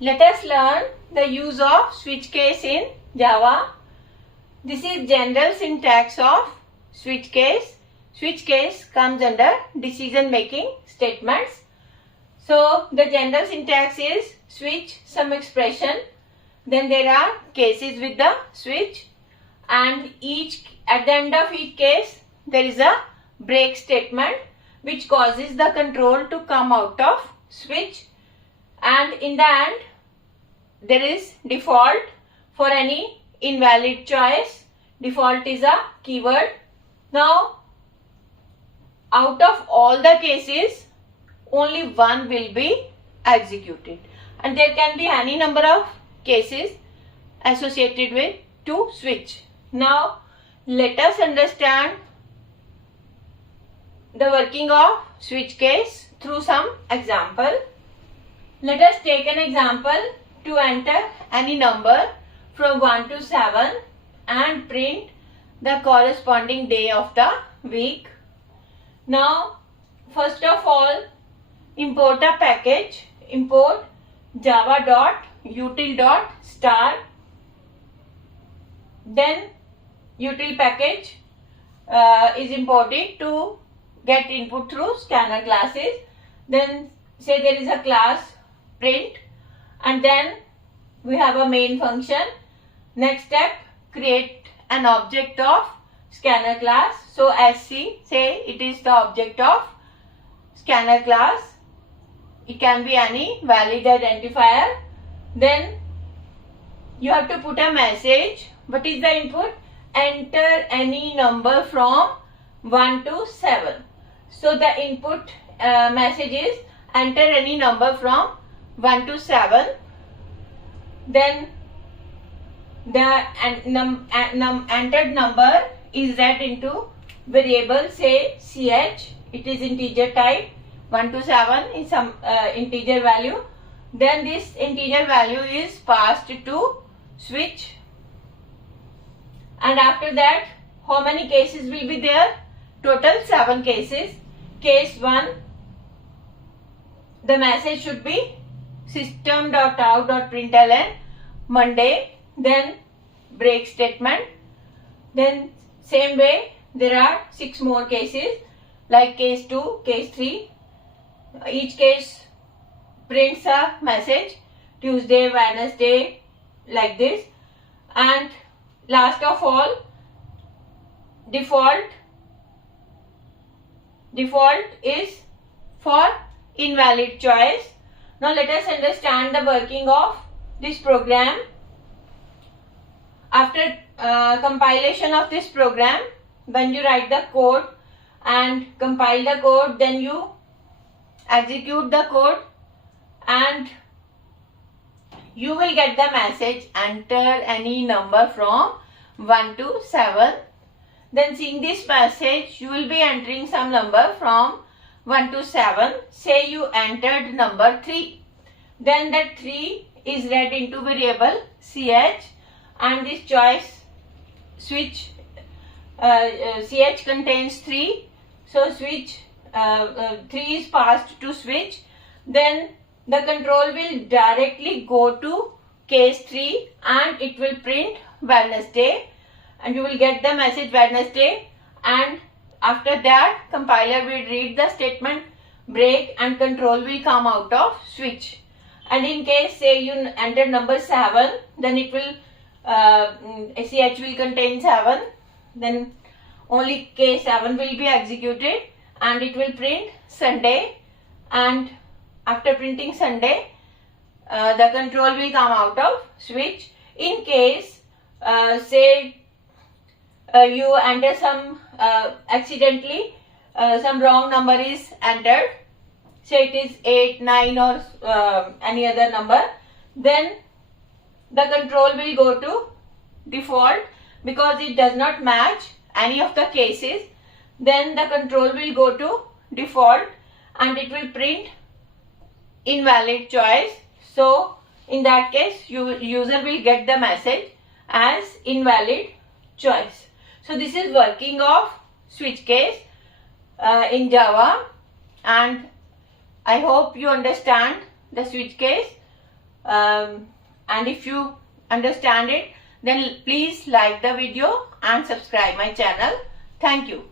Let us learn the use of switch case in Java. This is general syntax of switch case. Switch case comes under decision making statements. So the general syntax is switch some expression. Then there are cases with the switch, and at the end of each case there is a break statement which causes the control to come out of switch, and in the end there is default for any invalid choice. Default is a keyword. Now out of all the cases only one will be executed, and there can be any number of cases associated with to switch. Now let us understand the working of switch case through some example. Let us take an example to enter any number from 1 to 7 and print the corresponding day of the week. Now first of all, import a package. Import java.util.star. Then util package is imported to get input through scanner classes. Then say there is a class print, and then we have a main function. Next step, create an object of scanner class. So sc, say it is the object of scanner class. It can be any valid identifier. Then you have to put a message. What is the input? Enter any number from 1 to 7. So the input message is enter any number from 1 to 7. Then the entered number is read into variable, say ch. It is integer type. 1 to 7 is some integer value. Then this integer value is passed to switch, and after that how many cases will be there? Total 7 cases. Case 1, the message should be system.out.println Monday, then break statement. Then same way there are 6 more cases like case 2, case 3. Each case prints a message Tuesday, Wednesday, like this. And last of all, default is for invalid choice. Now let us understand the working of this program. After compilation of this program, when you write the code and compile the code, then you execute the code and you will get the message enter any number from 1 to 7. Then seeing this message, you will be entering some number from 1 to 7. Say you entered number 3. Then that 3 is read into variable ch, and this choice switch ch contains 3. So switch 3 is passed to switch. Then the control will directly go to case 3 and it will print Wednesday, and you will get the message Wednesday, and after that compiler will read the statement break and control will come out of switch. And in case say you enter number 7, then it will ch will contain 7, then only case 7 will be executed and it will print Sunday, and after printing Sunday the control will come out of switch. In case say you enter some accidentally some wrong number is entered, say it is 8, 9 or any other number, then the control will go to default because it does not match any of the cases. Then the control will go to default and it will print invalid choice. So in that case user will get the message as invalid choice. So this is working of switch case in Java, and I hope you understand the switch case. And if you understand it, then please like the video and subscribe my channel. Thank you.